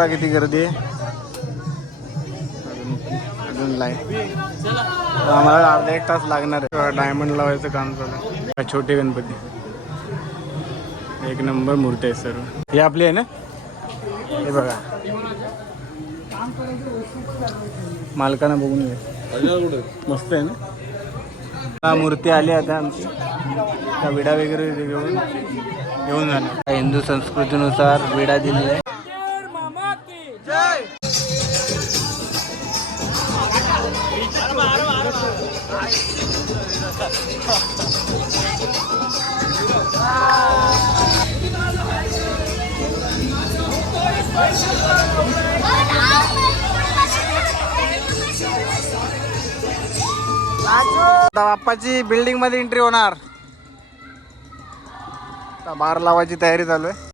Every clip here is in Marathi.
आता किती गर्दी आहे? अजून- लाईन आम्हाला अर्धा एक तास लागणार आहे. डायमंड लावायचं काम चालू आहे. छोटे गणपती. एक नंबर मूर्ती आहे सर्व. हे आपली आहे ना? हे बघा. मालकांना बघून घे. मस्त आहे ना? हा मूर्ती आली आता आमची. त्या विडा वगैरे घेऊन घेऊन जाणार. हिंदू संस्कृतीनुसार विडा दिलेला आहे. आता बाप्पाची बिल्डिंगमध्ये एंट्री होणार. बार लावायची तयारी चालू आहे.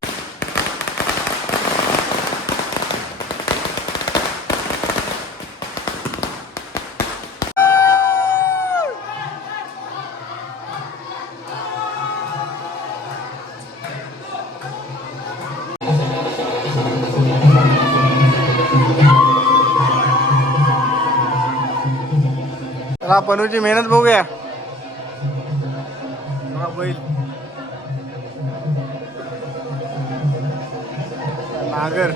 पनूची मेहनत बघूया. बघा बैल. नागर.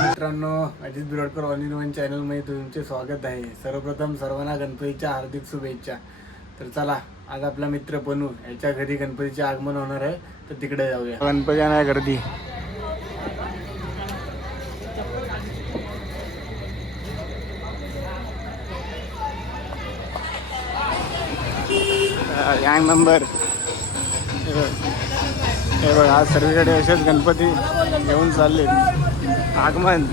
मित्रांनो Ajit Birodkar all in one चॅनलमध्ये तुमचे स्वागत आहे. सर्वप्रथम सर्वांना गणपतीच्या हार्दिक शुभेच्छा. तर चला आज आपला मित्र बनू. याच्या घरी गणपतीचे आगमन होणार आहे. तर तिकडे जाऊया. गणपती नाही गर्दी. गँग नंबर हे बघ. आज सर्वीकडे असेच गणपती घेऊन चालले आगमन.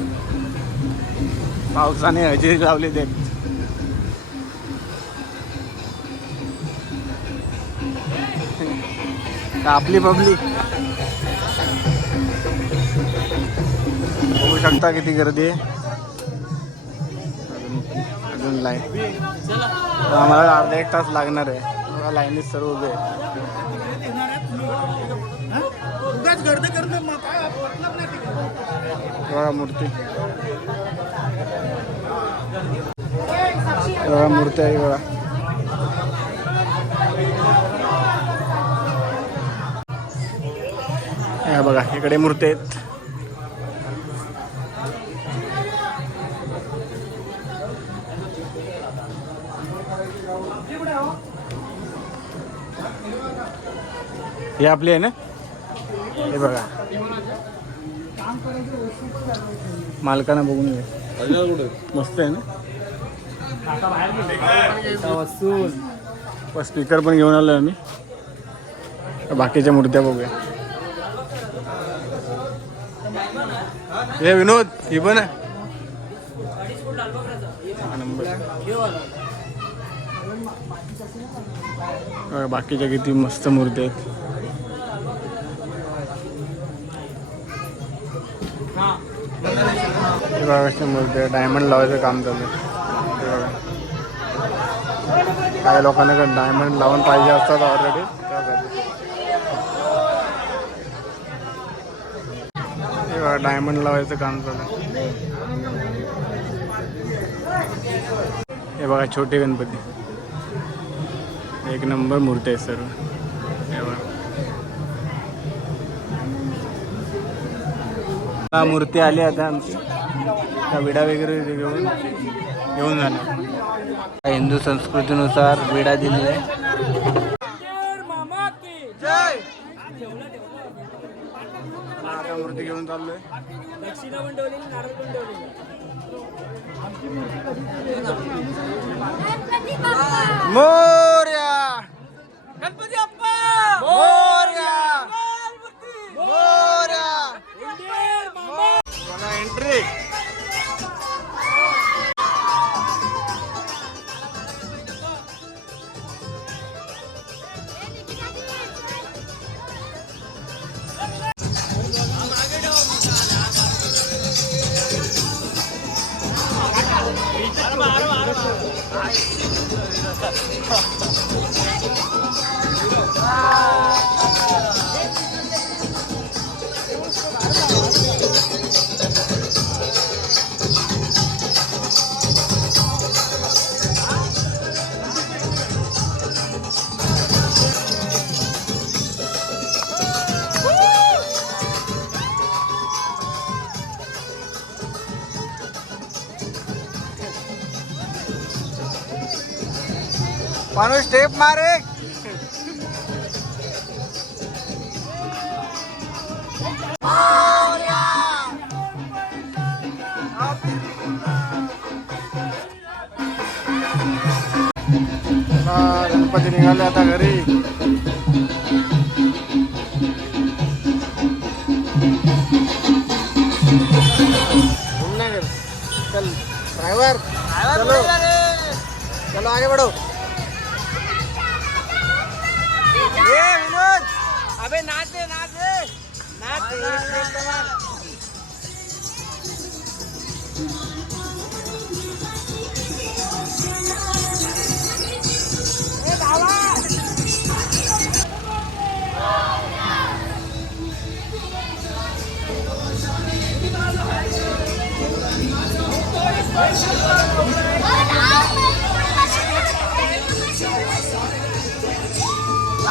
पावसाने हजेरी लावली ते. आपली पब्लिक बघू शकता किती गर्दी आहे. अजून- लाईन आम्हाला अर्धा एक तास लागणार आहे. लाईनीच लाईनीत सर्व उभे बघा मूर्ती. बघा मूर्ती आहे बघा. हे बघा इकडे मूर्ती आहेत. हे आपली आहे ना? हे बघा. मालकांना बघून घे. मस्त आहे ना? स्पीकर पण घेऊन आलो आम्ही. बाकीच्या मूर्त्या बघूया. हे विनोद ही पण आहे. नंबर. बाकीच्या किती मस्त मूर्ती आहेत. हे मूर्ती आहे डायमंड लावायचं काम चालू आहे. काही लोकांना डायमंड लावून पाहिजे असतात ऑलरेडी बघा डायमंड लावायचं काम चालू हे बघा छोटे गणपती. एक नंबर मूर्ती आहे सर्व. हे बघा. हा मूर्ती आली आता आमची. त्या विडा वगैरे घेऊन घेऊन जाणार. हिंदू संस्कृतीनुसार विडा दिलेला आहे आता मूर्ती घेऊन चाललोय मोर्या मग Hayır. माणूस स्टेप मारे. गणपती निघाले आता घरी. चल ड्रायव्हर चलो. चलो आगे बढ़ो એ વિનોદ હવે નાચ દે નાચ દે નાચ એ બાવા Oh, no!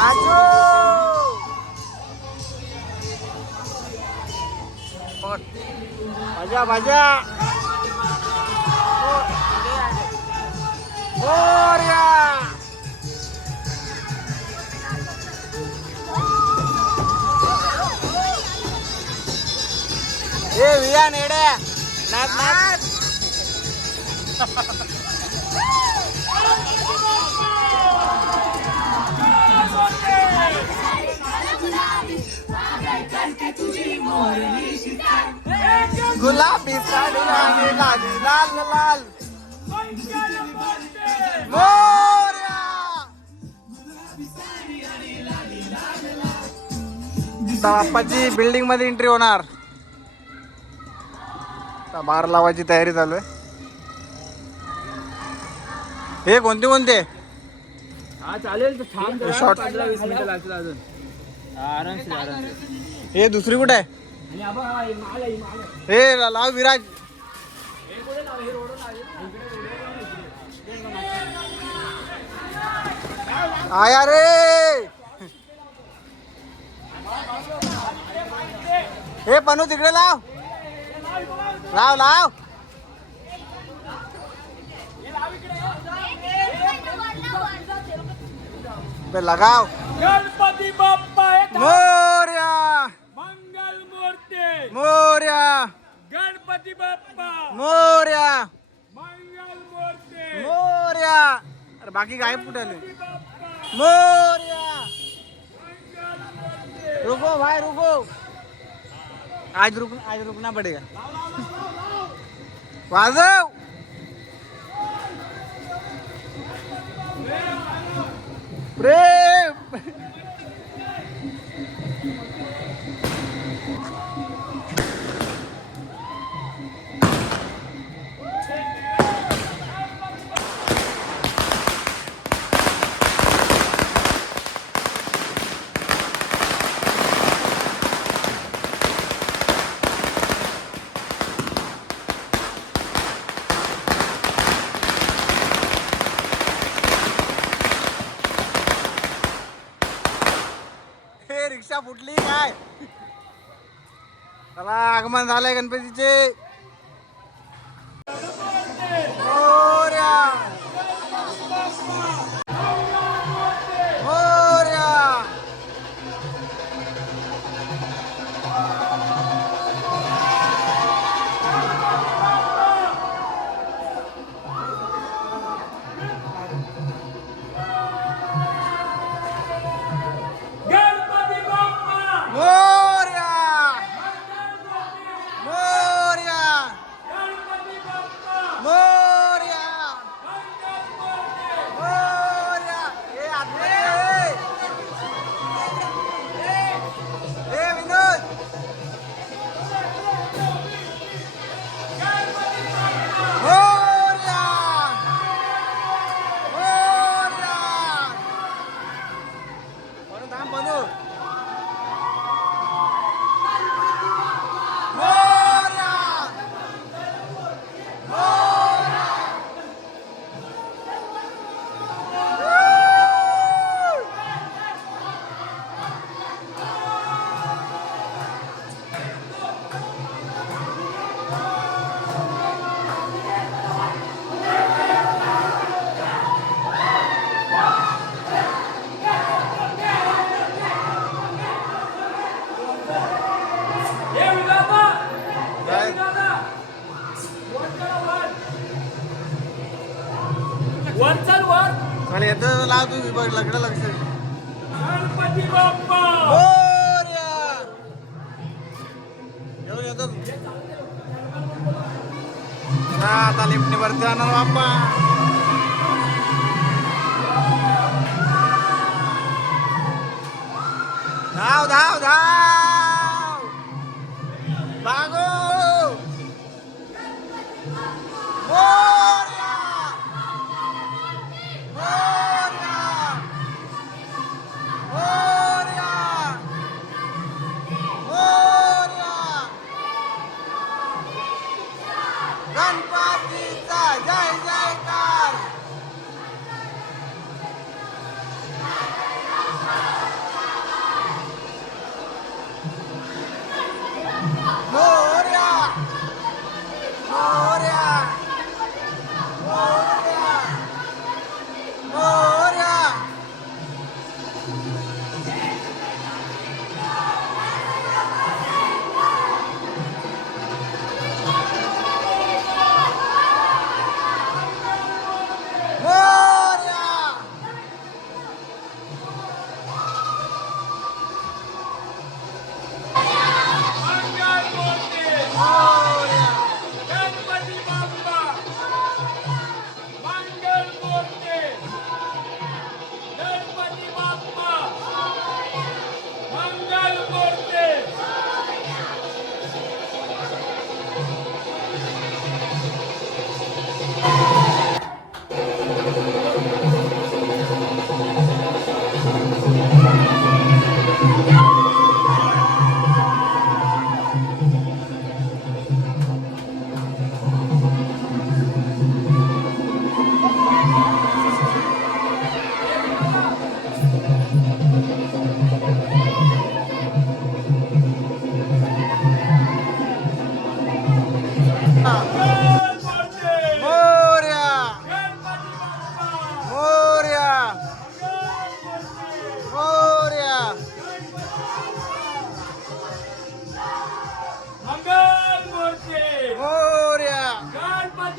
maju. Pot baja-baja, pot Gloria ఏ వియా నేడే నాట్ गुलाबी साडी लाली लाल लाल. मोरया! आता बाप्पाची बिल्डिंगमध्ये एंट्री होणार. आता बार लावायची तयारी चालू आहे. हे कोणते कोणते? हा चालेल. शॉर्ट पंधरा वीस मिनिटं लागतील अजून. आरामशीर आरामशीर. ये दूसरी कुठे आहे? हे लाव विराज. आया रे. हे पनू, तिकडे लाव. लाव लाव. लगाओ गणपति बाप मोर्या. मंगल मूर्ती. मोर्या. गणपती बाप्पा. मोर्या. मंगल मूर्ती. मोर्या. अरे बाकी गायब कुठे आले? मोर्या. रुको भाई रुको. आज रुक आज रुकना पडेगा. वाजव. प्रेम. रिक्षा फुटली काय चला आगमन झालंय गणपतीचे हो Oh, yeah. बघ लकडं लक्ष हा, आता लिफ्टने वरती जाणार बाप्पा. धाव धाव धाव!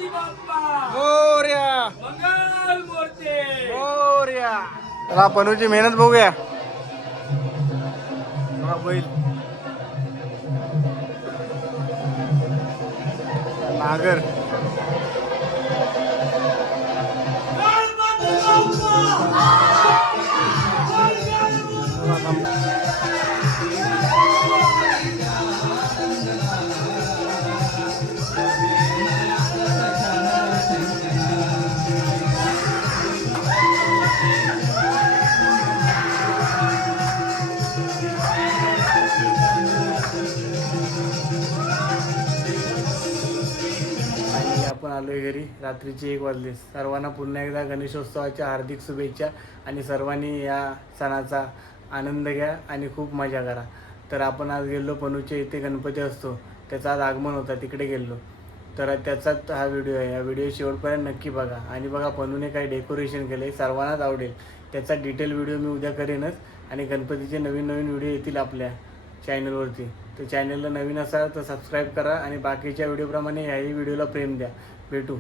गणपती बाप्पा! मोरया मंगल मूर्ती! मोरया चला पनूची मेहनत बघूया. बघा बैल. नागर. रात्रीचे एक वाजले. सर्वांना पुन्हा एकदा गणेशोत्सवाच्या हार्दिक शुभेच्छा आणि सर्वांनी या सणाचा आनंद घ्या आणि खूप मजा करा. तर आपण आज गेलो पणूच्या इथे गणपती असतो. त्याचा आज आगमन होता तिकडे गेलो. तर त्याचाच हा व्हिडिओ आहे. या व्हिडिओ शेवटपर्यंत नक्की बघा. आणि बघा पणूने काही डेकोरेशन केलं आहे सर्वांनाच आवडेल. त्याचा डिटेल व्हिडिओ मी उद्या करेनच. आणि गणपतीचे नवीन नवीन व्हिडिओ येतील आपल्या चॅनलवरती. तर चॅनलला नवीन असाल तर सबस्क्राईब करा आणि बाकीच्या व्हिडिओप्रमाणे ह्याही व्हिडिओला प्रेम द्या. भेटू.